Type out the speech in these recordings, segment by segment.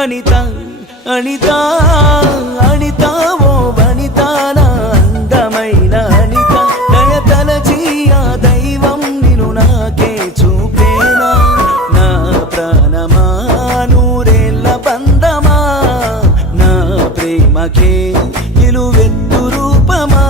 అనిత అనిత అనిత ఓ వనిత నా అందమైన అనిత దయ తలచి ఆ దైవం నిన్ను నాకే చూపేనా నా ప్రాణమా నూరేళ్ళ బంధమా నా ప్రేమకే నిలువెత్తు రూపమా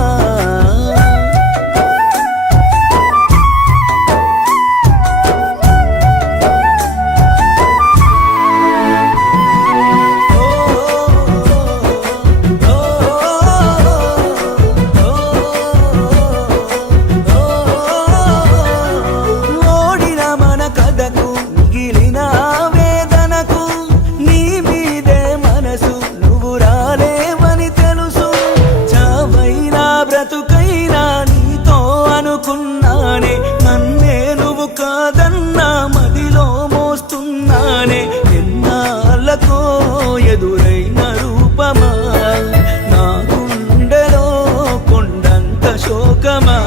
ఎదురైన రూపమా నా గుండెలో కొండంత శోకమా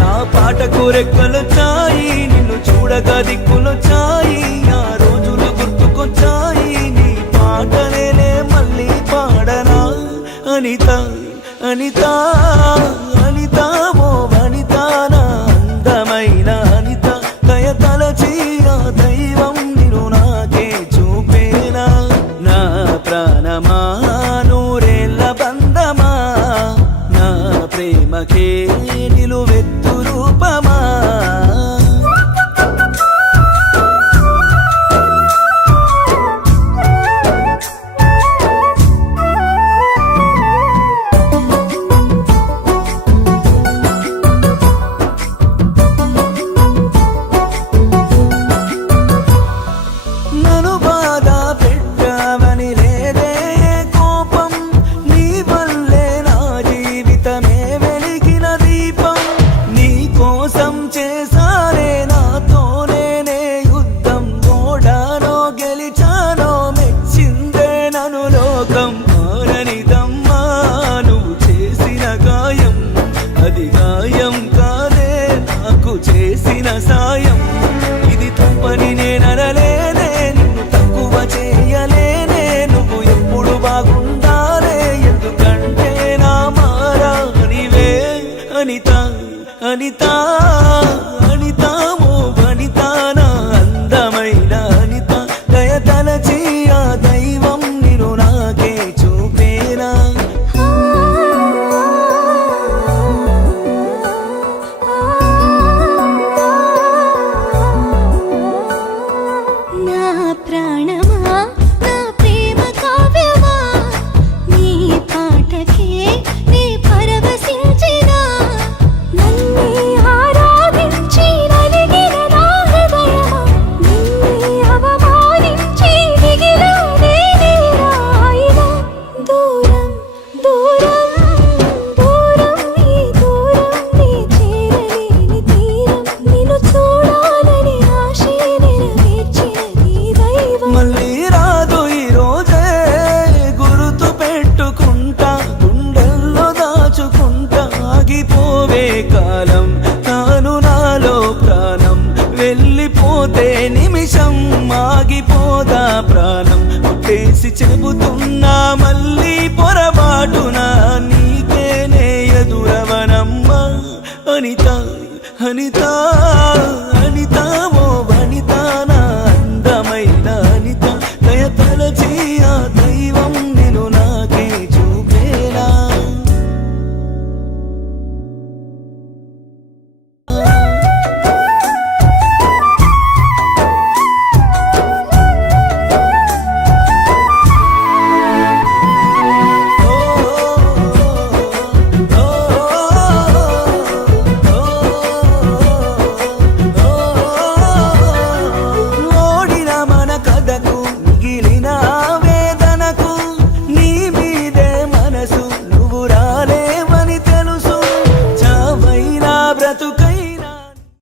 నా పాటకు రెక్కలు చాయి నిన్ను చూడగా దిక్కులు చాయి ఆ రోజులు గుర్తుకొచ్చాయి నీ పాటలేనే మళ్ళీ పాడనా అనిత అనిత అనిత ఓ వనిత నా అందమైన అనిత దయ తలచి ఆ దైవం నిన్ను నాకే చూపేనా నా ప్రాణమా నూరేళ్ళ బంధమా నా ప్రేమకే నిలువెత్తు రూపమా చేసిన సాయం ఇది తప్పని నేననలేనే నిన్ను తక్కువ చేయలేనే నువ్వు ఎప్పుడు బాగుండాలే ఎందుకంటే నా మారానివే అనిత అనిత అనిత ఓ వనిత నా అందమైన అనిత దయ తలచి ఆ దైవం నిన్ను నాకే చూపేనా ప్రాణమా నా ప్రేమ కావ్యమా నీ పాటకే నీ పరవశించినా నన్నే ఆరాధించి నలిగిన నా హృదయమా నిన్నే అవమానించి మిగిలినే రాయినా దూరం దూరం దూరం ఈ దూరం నీ చేరలేని తీరం నిన్ను చూడాలని ఆశే నెరవేర్చినది మళ్ళీ రాదు ఈ రోజే గుర్తు పెట్టుకుంటా గుండెల్లో దాచుకుంటా ఆగిపోవే కాలం తాను నాలో ప్రాణం వెళ్ళిపోతే నిమిషం ఆగిపోదా ప్రాణం కొట్టేసి చెబుతున్నా మళ్ళీ పొరపాటునా